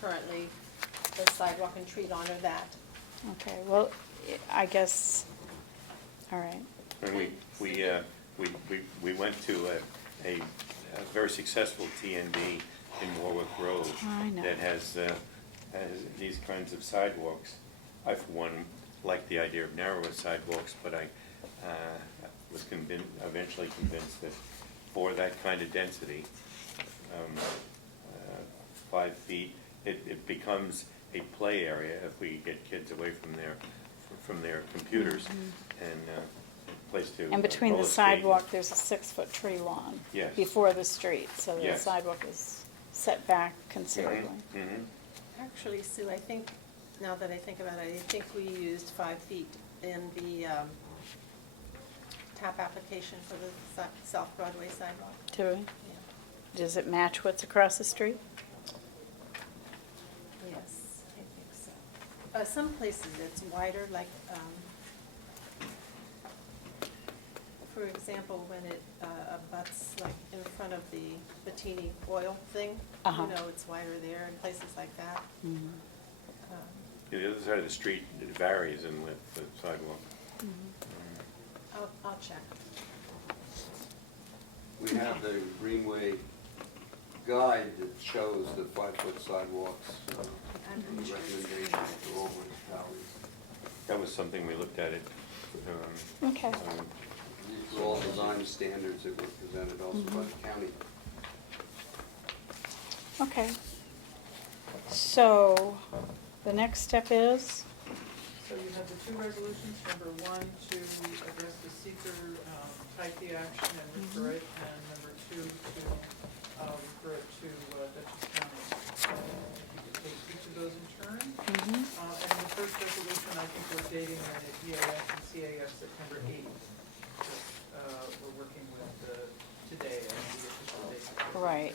currently the sidewalk and tree lawn are that. Okay, well, I guess, all right. And we went to a very successful TND in Warwick Road. I know. That has these kinds of sidewalks. I, for one, like the idea of narrower sidewalks, but I was eventually convinced that for that kind of density, 5 feet, it becomes a play area if we get kids away from their computers and a place to And between the roller skate. sidewalk, there's a 6-foot tree lawn. Yes. Before the street, so the Yes. sidewalk is set back considerably. Mhm. Actually, Sue, I think, now that I think about it, I think we used 5 feet in the TAP application for the South Broadway sidewalk. Do we? Yeah. Does it match what's across the street? Yes, I think so. Some places it's wider, like, for example, when it abuts like in front of the Bettini oil thing, Uh-huh. you know, it's wider there and places like that. Mhm. The other side of the street, it varies in width, the sidewalk. I'll check. We have the Greenway guide that shows the 5-foot sidewalks, and the recommendations for all municipalities. That was something we looked at it. Okay. These are all design standards that were presented also by the county. Okay. So, the next step is, So you have the two resolutions, number one, to address the seeker, type the action and refer it, and number two, to refer it to Dutchess County. If you could take each of those in turn. And the first resolution, I think we're dating at EAF and CAF September 8th. We're working with today as the official date. right,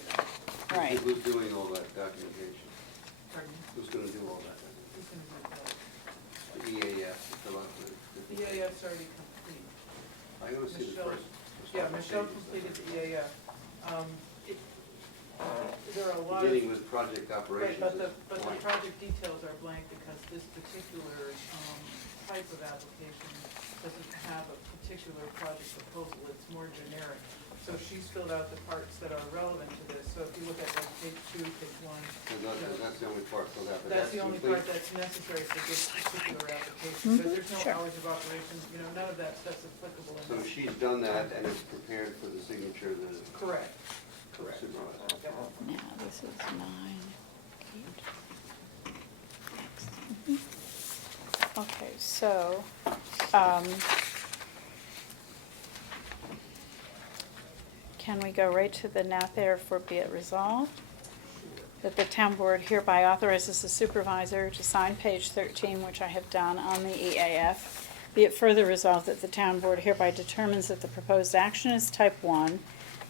right. Who's doing all that documentation? Pardon me? Who's gonna do all that? Who's going to do that? The EAF, fill out the. The EAF's already complete. I gotta see the Michelle- first. Yeah, Michelle completed the EAF. There are a lot of. Beginning with project Right, operations. but the is blank. project details are blank because this particular type of application doesn't have a particular project proposal, it's more generic. So she's filled out the parts that are relevant to this, so if you look at like page 2, page 1. So that's the only part filled out, but That's the only complete. part that's necessary for this particular application, because there's no sure. hours of operation, none of that stuff's applicable in So this. she's done that and it's prepared for the signature of the Correct, correct. supervisor. Yep. Now, this is 9, 8. Okay, so, can we go right to the now therefore be it resolved? That the town board hereby authorizes the supervisor to sign page 13, which I have done on the EAF. Be it further resolved that the town board hereby determines that the proposed action is type 1.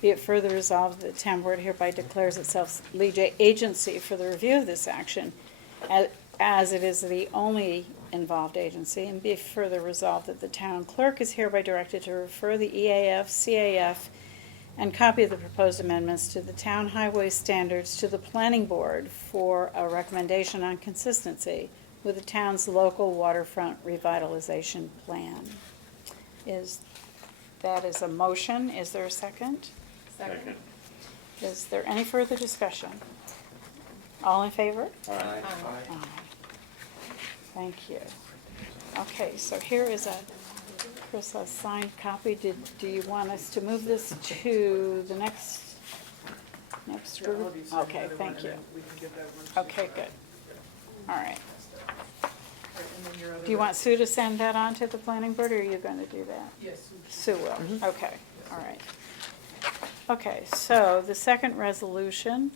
Be it further resolved that the town board hereby declares itself lead agency for the review of this action, as it is the only involved agency. And be it further resolved that the town clerk is hereby directed to refer the EAF, CAF, and copy of the proposed amendments to the town highway standards to the planning board for a recommendation on consistency with the town's local waterfront revitalization plan. That is a motion. Is there a second? Second. Is there any further discussion? All in favor? Aye. Aye. Thank you. Okay, so here is Chris, a signed copy. Do you want us to move this to the next Yeah, group? I'll be sending Okay, another one, thank and you. then we can get that worksheet. Okay, good. All right. Right, and then your other Do you want Sue to send that on to the planning board, or are you going to do that? Yes. Sue will, okay, all right. Okay, so the second resolution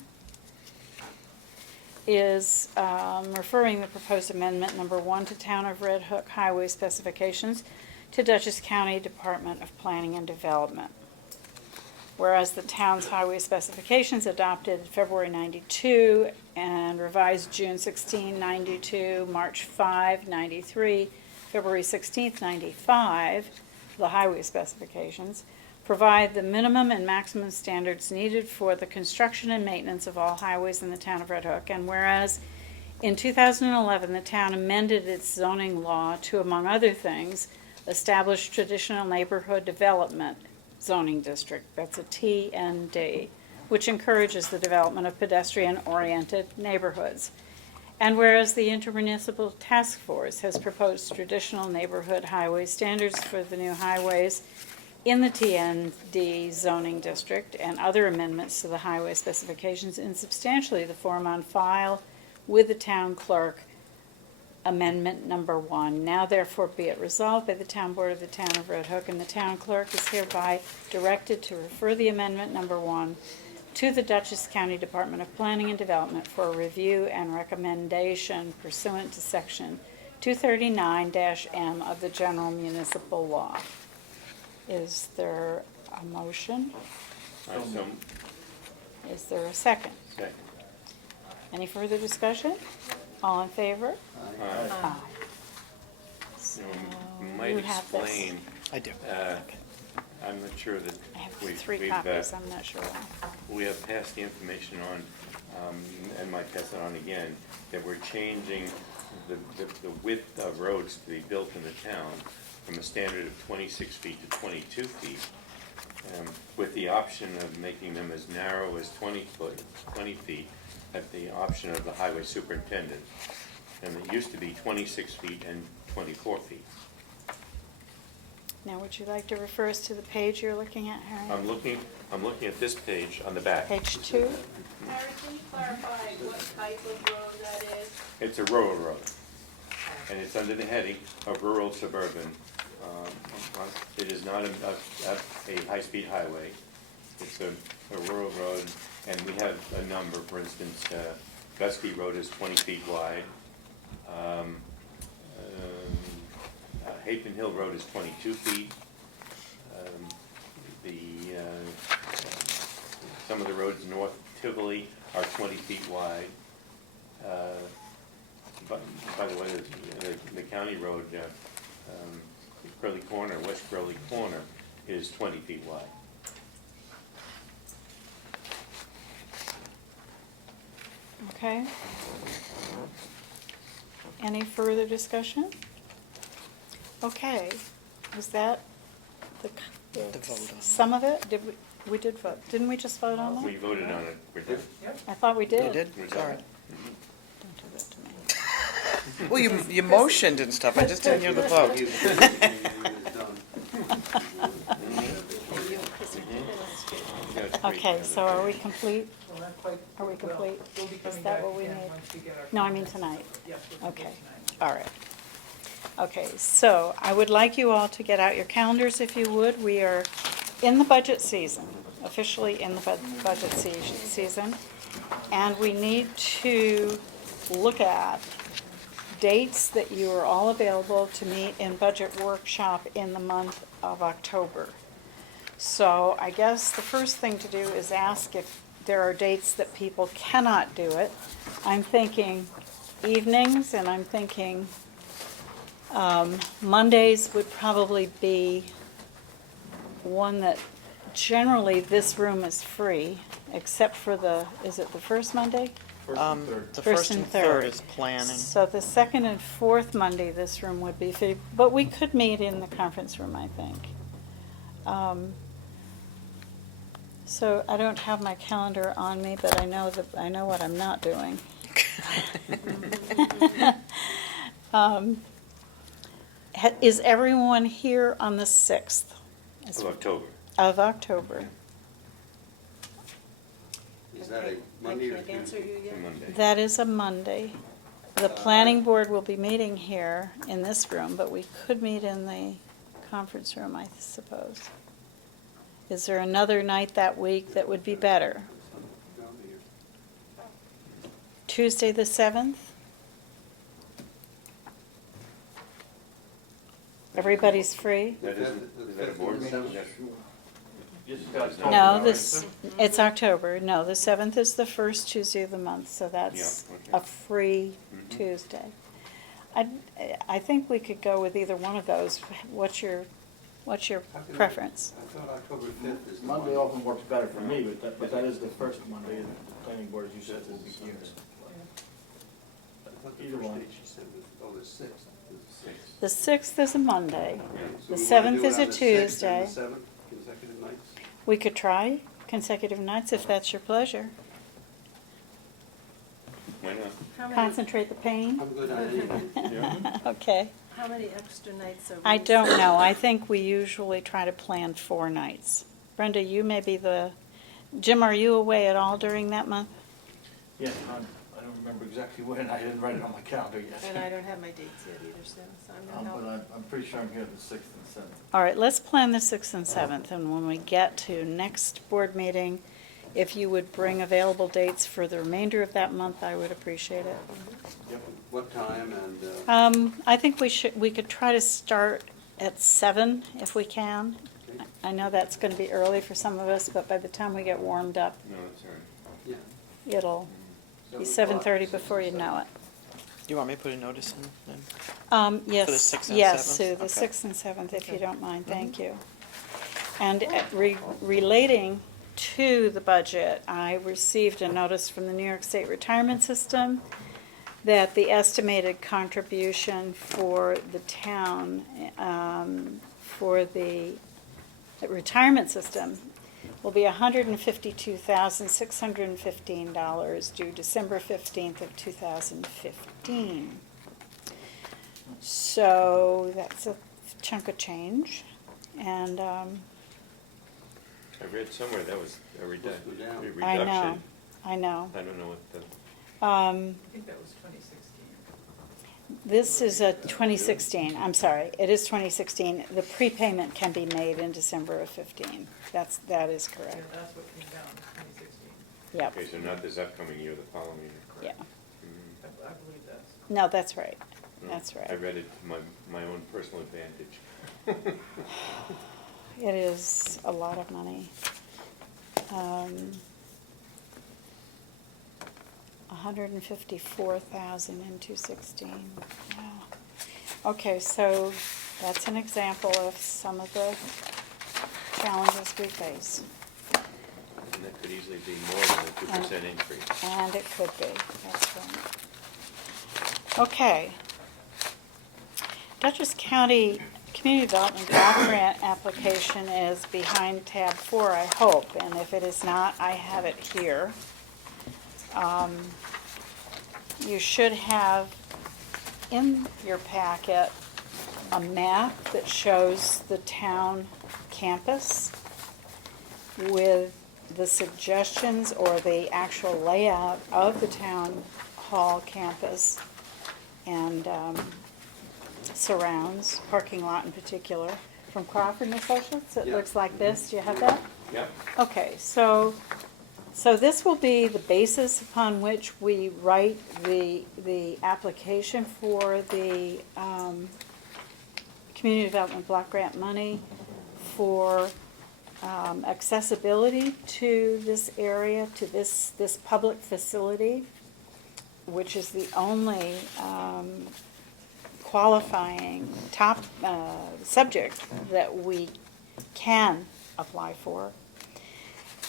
is referring the proposed amendment number 1 to Town of Red Hook Highway specifications to Dutchess County Department of Planning and Development. Whereas the town's highway specifications adopted February 92 and revised June 16, 92, March 5, 93, February 16, 95, the highway specifications, provide the minimum and maximum standards needed for the construction and maintenance of all highways in the town of Red Hook. And whereas in 2011, the town amended its zoning law to, among other things, establish traditional neighborhood development zoning district, that's a TND, which encourages the development of pedestrian-oriented neighborhoods. And whereas the Intermunicipal Task Force has proposed traditional neighborhood highway standards for the new highways in the TND zoning district and other amendments to the highway specifications in substantially the form on file with the town clerk, amendment number 1. Now therefore be it resolved by the town board of the town of Red Hook, and the town clerk is hereby directed to refer the amendment number 1 to the Dutchess County Department of Planning and Development for review and recommendation pursuant to section 239-M of the general municipal law. Is there a motion? Is there a second? Second. Any further discussion? All in favor? Aye. Aye. So You might you have this. explain, I do. I'm not sure that I have we've, 3 copies, I'm not sure why. we have passed the information on, and might pass it on again, that we're changing the width of roads to be built in the town from a standard of 26 feet to 22 feet, with the option of making them as narrow as 20 feet at the option of the highway superintendent. And it used to be 26 feet and 24 feet. Now, would you like to refer us to the page you're looking at, Harry? I'm looking at this page on the back. Page 2? Harry, can you clarify what type of road that is? It's a rural road, and it's under the heading of rural suburban. It is not a high-speed highway. It's a rural road, and we have a number. For instance, Gusty Road is 20 feet wide. Hapen Hill Road is 22 feet. Some of the roads north Tivoli are 20 feet wide. By the way, the county road, Curly Corner, West Curly Corner, is 20 feet wide. Okay. Any further discussion? Okay, was that the vote on it. some of it? We did vote, didn't we just vote on that? We voted on it. We're done. I thought we did. You did? We're Sorry. done. Don't do that to me. Well, you motioned and stuff, I just didn't hear the vote. Yeah, it's great. Okay, so are we complete? Well, not quite. Are we complete? We'll be Is coming that back what we again need? once we get our. No, I mean tonight. Yes. we'll be Okay, tonight. all right. Okay, so I would like you all to get out your calendars if you would. We are in the budget season, officially in the budget season. And we need to look at dates that you are all available to meet in budget workshop in the month of October. So I guess the first thing to do is ask if there are dates that people cannot do it. I'm thinking evenings, and I'm thinking Mondays would probably be one that generally this room is free, except for is it the first Monday? The First first and and third third. is planning. So the second and fourth Monday, this room would be free, but we could meet in the conference room, I think. So I don't have my calendar on me, but I know what I'm not doing. Is everyone here on the 6th Of October. of October? Is that a Monday or I can't answer Tuesday? you It's yet. a Monday. That is a Monday. The planning board will be meeting here in this room, but we could meet in the conference room, I suppose. Is there another night that week that would be better? No, here. Tuesday, the 7th? Everybody's free? That isn't, is that a board meeting? That's- No, it's October. No, the 7th is the first Tuesday of the month, so that's Yeah, okay. a free Mhm. Tuesday. I think we could go with either one of those. What's your How can I- preference? I thought October 5th is the Monday often works better for me, but that is the first Monday, and the planning board, as you said, will be here. I thought the Either first one. date she said was, oh, the 6th. The 6th is a Monday. So The we wanna 7th do it is a on the 6th and Tuesday. the 7th, consecutive nights? We could try consecutive nights if that's your pleasure. Why not? How many, Concentrate the pain. I'm good on anything. Okay. how many extra nights are we? I don't know. I think we usually try to plan 4 nights. Brenda, you may be Jim, are you away at all during that month? Yeah, I don't remember exactly when, I didn't write it on my calendar yet. And I don't have my dates yet either, so I'm But gonna help. I'm pretty sure I'm here the 6th and 7th. All right, let's plan the 6th and 7th, and when we get to next board meeting, if you would bring available dates for the remainder of that month, I would appreciate it. What time and, I think we could try to start at 7 if we can. okay, I know that's gonna be early for some of us, but by the time we get warmed up, No, that's all right. yeah. it'll be 7 o'clock, 7:30 6 before you and know it. 7. Do you want me to put a notice in then? Yes. For the 6th and Yes, 7th? Sue, the Okay. 6th and 7th, if you Okay. don't mind, thank you. And relating to the budget, I received a notice from the New York State Retirement System that the estimated contribution for the town for the retirement system will be $152,615 due December 15th of 2015. So that's a chunk of change, and I read somewhere that was a Supposed to go down. reduction. I know, I know. I don't know what the, I think that was 2016. This is a 2016, I'm sorry, it is 2016. The prepayment can be made in December of 15. That is Yeah, correct. that's what came down, 2016. Yep, okay, so not this upcoming year, the following year. yeah. Mm. I believe that's. No, that's right, No, that's I right. read it to my own personal advantage. It is a lot of money. 154,000 in 216. Wow. Okay, so that's an example of some of the challenges we face. And that could easily be more than a 2% increase. And it could be, that's right. Okay. Dutchess County Community Development Block Grant application is behind tab 4, I hope, and if it is not, I have it here. You should have in your packet a map that shows the town campus with the suggestions or the actual layout of the town hall campus and surrounds, parking lot in particular, from Crawford and Associates. It Yeah. looks like this. Do you have that? Yep. Okay, so this will be the basis upon which we write the application for the Community Development Block Grant money for accessibility to this area, to this public facility, which is the only qualifying top subject that we can apply for.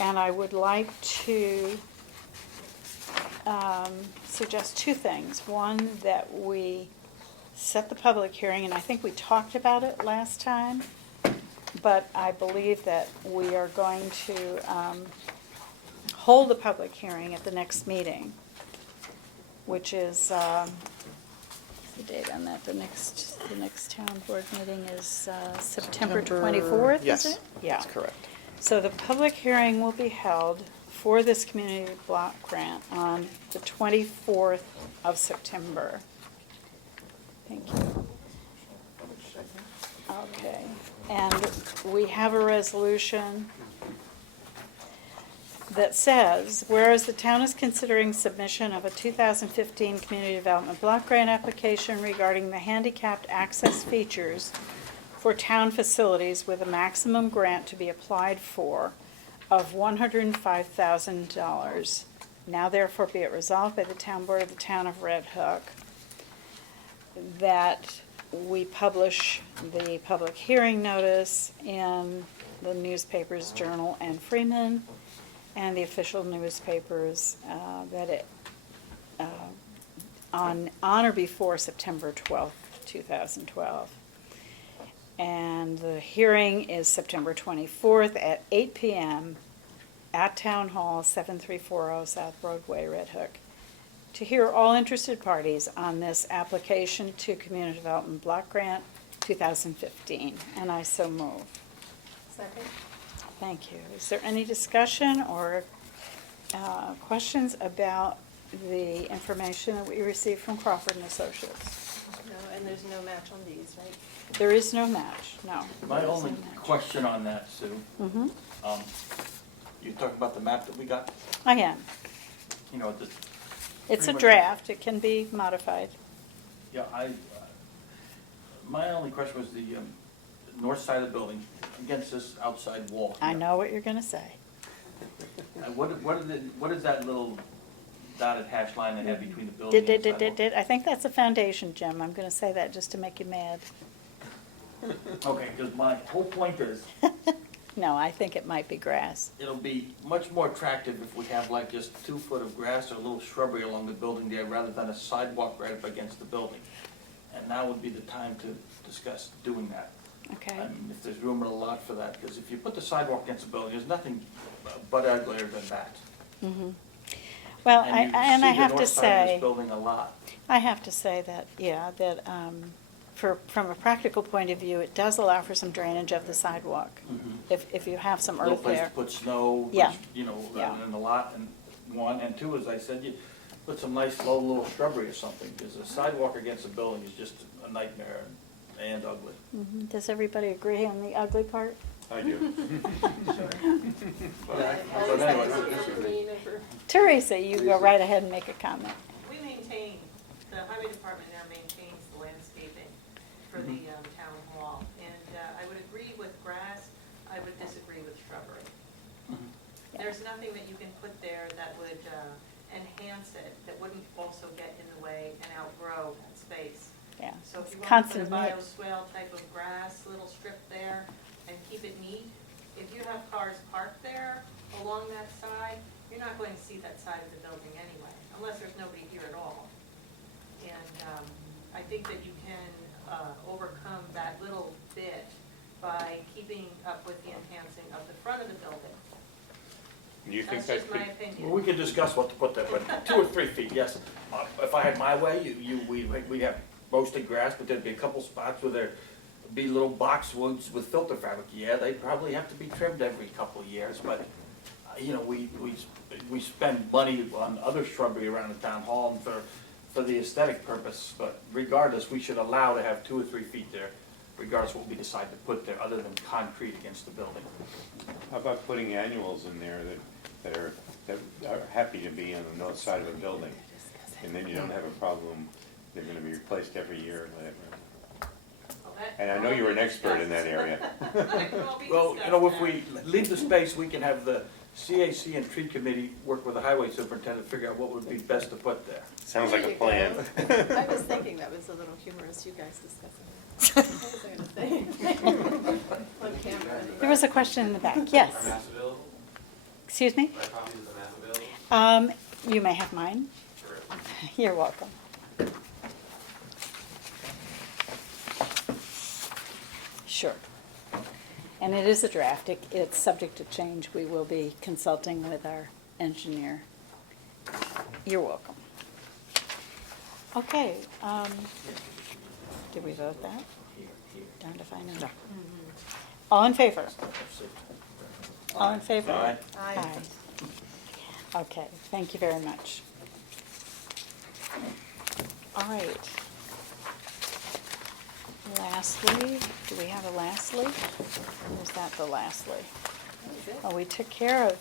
And I would like to suggest two things. One, that we set the public hearing, and I think we talked about it last time, but I believe that we are going to hold a public hearing at the next meeting, which is, the date on that, the next town board meeting is September 24th, is Yes, it? Yeah. that's correct. So the public hearing will be held for this community block grant on the 24th of September. Thank you. Okay, and we have a resolution that says, whereas the town is considering submission of a 2015 Community Development Block Grant application regarding the handicapped access features for town facilities with a maximum grant to be applied for of $105,000. Now therefore be it resolved by the Town Board of the Town of Red Hook that we publish the public hearing notice in the newspapers Journal and Freeman and the official newspapers that it on or before September 12th, 2012. And the hearing is September 24th at 8 p.m. at Town Hall, 7340 South Broadway, Red Hook, to hear all interested parties on this application to Community Development Block Grant 2015. And I so move. Second? Thank you. Is there any discussion or questions about the information that we received from Crawford and Associates? No, and there's no match on these, right? There is no match, no. My There is only no match. question on that, Sue, Mhm. you're talking about the map that we got, I am. you know, the, It's a Pretty much. draft. It can be modified. yeah, my only question was the north side of the building against this outside wall. I here. know what you're going to say. And what is that little dotted hash line they have between the building and the sidewalk? I think that's a foundation, Jim. I'm going to say that just to make you mad. Okay, because my whole point is, No, I think it might be grass. It'll be much more attractive if we have like just 2 foot of grass or a little shrubbery along the building there rather than a sidewalk right up against the building. And now would be the time to discuss doing that. Okay. I mean, if there's room in a lot for that, because if you put the sidewalk against the building, there's nothing but uglier than that. Well, And I you have see the to north side of say, this building a lot. I have to say that, yeah, that from a practical point of view, it does allow for some drainage of the sidewalk. If you have some Little earth place to there. put snow, Yeah. which, you know, Yeah. in the lot, and 1, and 2, as I said, you put some nice low little shrubbery or something, because a sidewalk against the building is just a nightmare and ugly. Does everybody agree on the ugly part? I do. But anyway, Teresa, you go right ahead and make a comment. We maintain, the highway department now maintains the landscaping for the town hall. And I would agree with grass, I would disagree with shrubbery. There's nothing that you can put there that would enhance it, that wouldn't also get in the way and outgrow that space. Yeah. So if you It's want to put a constant mix. bioswale type of grass, little strip there, and keep it neat, if you have cars parked there along that side, you're not going to see that side of the building anyway, unless there's nobody here at all. And I think that you can overcome that little bit by keeping up with the enhancing of the front of the building. Do you think That's that just my could, opinion. well, we could discuss what to put there, but 2 or 3 feet, yes. If I had my way, we'd have roasted grass, but there'd be a couple spots where there'd be little boxwoods with filter fabric. Yeah, they'd probably have to be trimmed every couple of years, but, you know, we spend money on other shrubbery around the town hall and for the aesthetic purpose, but regardless, we should allow to have 2 or 3 feet there, regardless of what we decide to put there, other than concrete against the building. how about putting annuals in there that are happy to be on the north side of a building? And then you don't have a problem, they're gonna be replaced every year or whatever. Well, that And I know can you're all an be expert in that discussed. area. That can all be Well, you know, if discussed we leave the space, we can have the CAC and tree committee work with the highway superintendent, figure out what would be best to put there. Sounds like a plan. I was thinking that was a little humorous, you guys discussing it. What was I gonna say? On camera. There was a question in the back, yes. Excuse me? You may have mine. You're welcome. Sure. And it is a draft. It's subject to change. We will be consulting with our engineer. You're welcome. Okay. Did we vote that? Darned if I know. All in favor? All in favor? Aye. Aye. Okay, thank you very much. All right. Lastly, do we have a lastly? Or is that the lastly? Well, we took care of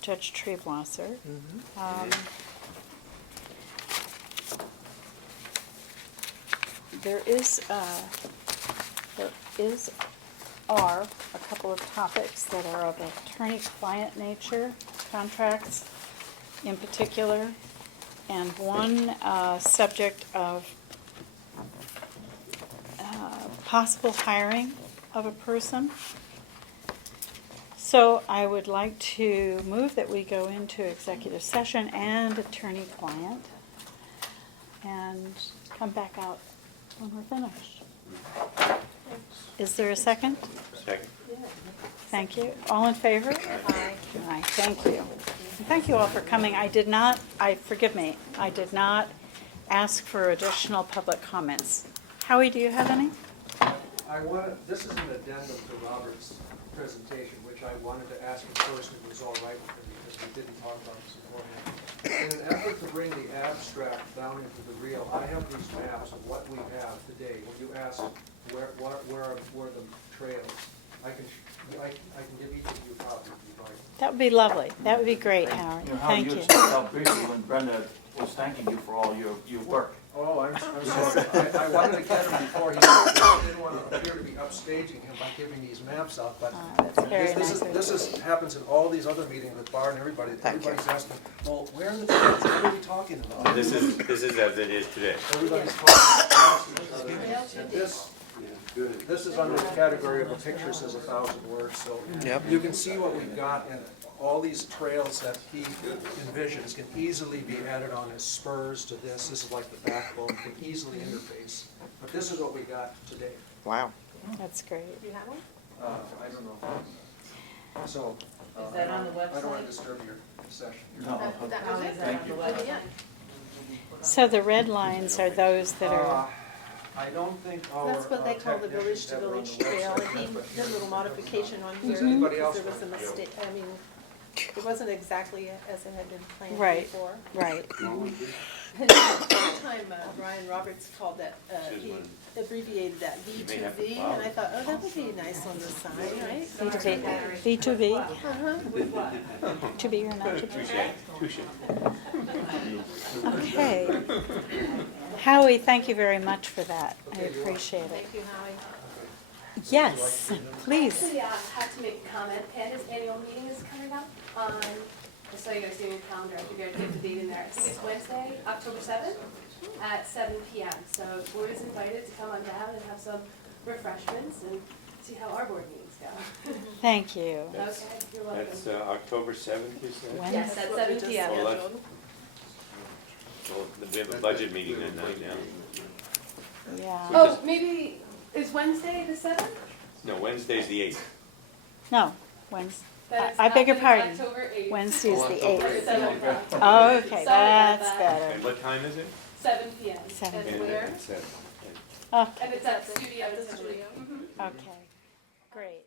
Judge Treebwasser. There are a couple of topics that are of attorney-client nature, contracts in particular, and one subject of possible hiring of a person. So I would like to move that we go into executive session and attorney-client and come back out when we're finished. Is there a second? Second. Thank you. All in favor? Aye. Aye, thank you. And thank you all for coming. Forgive me, I did not ask for additional public comments. Howie, do you have any? This is an addendum to Robert's presentation, which I wanted to ask him first if it was all right with him, because we didn't talk about this beforehand. In an effort to bring the abstract down into the real, I have these maps of what we have today. When you ask where are the trails, I can give each of you a copy if you'd like. That would be lovely. That would be great, Howard. You know, how Thank you you. had started out briefly when Brenda was thanking you for all your work. Oh, I'm sorry. I wanted to get him before he, I didn't want to appear to be upstaging him by giving these maps out, but That's very nice. this happens in all these other meetings with Bart and everybody. Everybody's asking, well, where are the trails? What are we talking about? This is as it is today. Everybody's talking. And this, This is under the category of a picture says 1,000 words, so Yep. you can see what we've got, and all these trails that he envisions can easily be added on as spurs to this. This is like the backbone, can easily interface. But this is what we got today. Wow. That's great. Do you have one? I don't know. So. Is that on the I don't want website? to disturb your session. That was How it? is that on the website? Yeah. So the red lines are those that are, I don't think our. That's what they call the village to village trail, and he did a little modification on here. Does anybody because else there was a want- mistake, I mean, it wasn't exactly as it had been planned Right. before. right. And at the time, Brian Roberts called that, he abbreviated that V may to have to V, plow. and I thought, oh, that would be nice on the sign, right? V to V, Uh-huh. With what? to be or not to be. Touche. Okay. Howie, thank you very much for that. I appreciate it. Thank you, Howie. Yes, please. Actually, I have to make a comment. Panda's annual meeting is coming up on, I saw you guys doing a calendar, I figured I'd get the date in there. I think it's Wednesday, October 7th at 7 PM. So board is invited to come on down and have some refreshments and see how our board meetings go. Thank you. Okay, you're welcome. That's October 7th, you said? When- Yes, at 7 PM. Well, let's- Well, we have a budget meeting that night now. Yeah. Oh, maybe, is Wednesday the 7th? No, Wednesday's the 8th. No, Wednesday. Then it's I beg your October- pardon. October 8th. Wednesday is the At 8th. 7 o'clock. Oh, okay, Sorry about that's that. better. And what time is it? 7 PM. Seven. And where? It's at- Oh, And it's at the studio. At the studio. Mhm. okay, great.